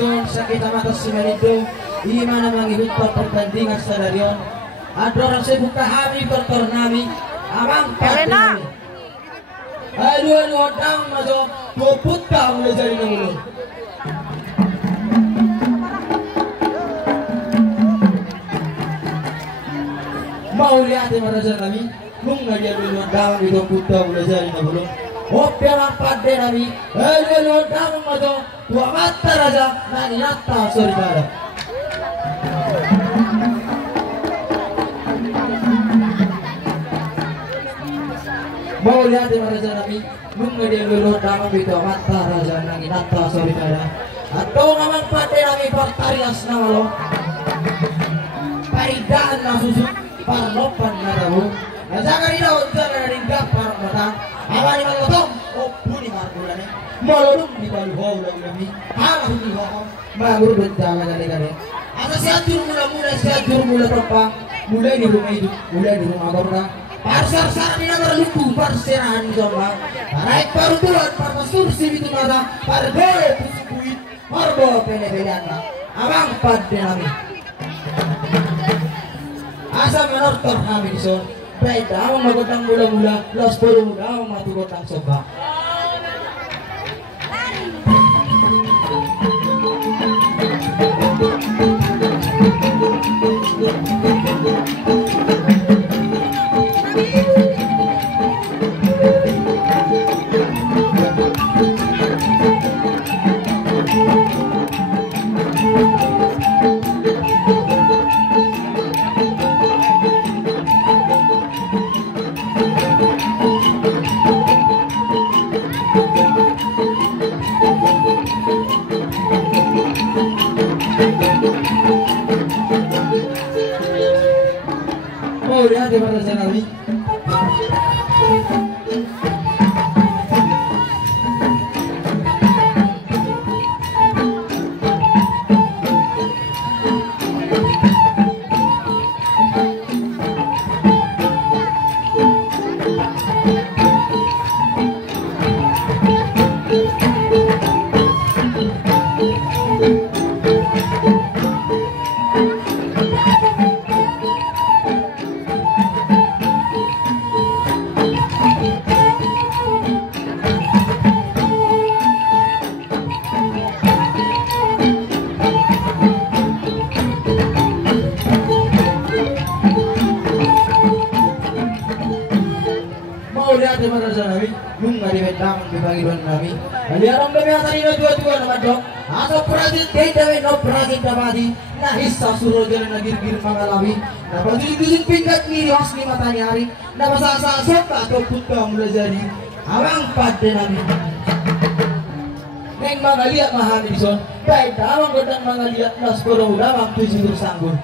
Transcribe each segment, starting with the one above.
Dison sa Kecamatan Simalito, Imana mangikut pertandingan stadion. Ada orang sibuk kami berternami, amang pakai. Aduh odang masuk, dua putar mulai jadi dulu. Mau lihat yang ada kami, mungkin dia dulu odang itu putar mulai jadi dulu. Opiang pada kami, aduh odang masuk, dua mata raja, nani nata sorry pada. Mau lihat di mana nabi mungkin dulu dalam itu mata raja nangi nata sorry kada atau ngamang pada nabi partarias nawalo paridaan nasusu parlopan nadahu jangan ida jangan ringga parlopan awali malotong oh puni margulane malodum di balu hau lagi ala huni hau baru berjalan kali ada siatur mula tempat mulai di rumah itu mulai di rumah baru Parsar sarina berluku parserahan jomba. Naik baru tuan parpasur sibitu nada parboe pusukuit parbo pele-peleana. Abang pada nami. Asa menortor kami dison. Baik dalam magotang mula-mula los puru dalam matu gotang soba. Oh lihat di mana sekali. Di mana nabi bunga di betang di bagi don nabi aliaram demi asani no dua nama dok atau perajin dewe no perajin dabadi nah hissa suruh jalan gir mangalawi nah bagi gizin pinggat miri asli matanya hari nah masa soka atau putra mulai jadi awang pada nabi neng mangaliat mahami dison baik dawang godang mangaliat nas poro dawang tujuh sanggup.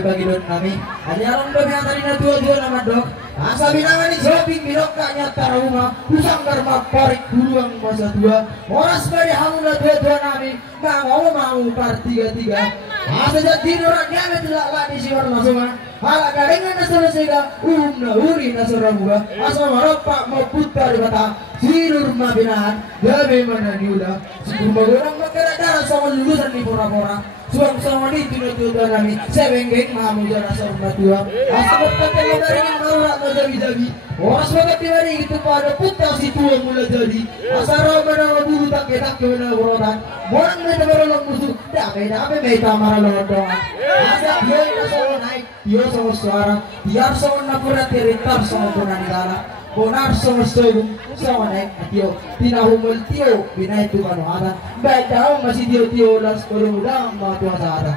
Bagi nami, ajaran dok yang tadi na dua nama dok. Asabi nama ni shopping bilok kanya taruma, pusang karma parik buruang masa dua. Oras bari hamula dua nami, mau tiga. Asa jadi orangnya tidak lagi siwar masuma. Hala karengan naselesaiga, na uri nasarabuga. Asa maropak mau putar mata, sirur mabinahan, gabe mana niuda. Sebelum bagorang magkara-kara sama lulusan ni pora-pora. Suang sama di tujuh nami, sebenggeng mahamu jana sama tua. Asal berkata dari yang marulah menjadi. Oras bagat dari itu pada putar si tua mula jadi. Asal roba nama bulu tak ketak kena berotan. Morang mereka berolong musuh, damai mereka marah lodongan. Asal dia itu sama naik, dia sama suara, biar sama napura teritar sama puna negara. Bonar sama sogum sama naik tio tinahumul tio binay tu kanu ada baik daw masih tio las perudang mga tuwa sa ada.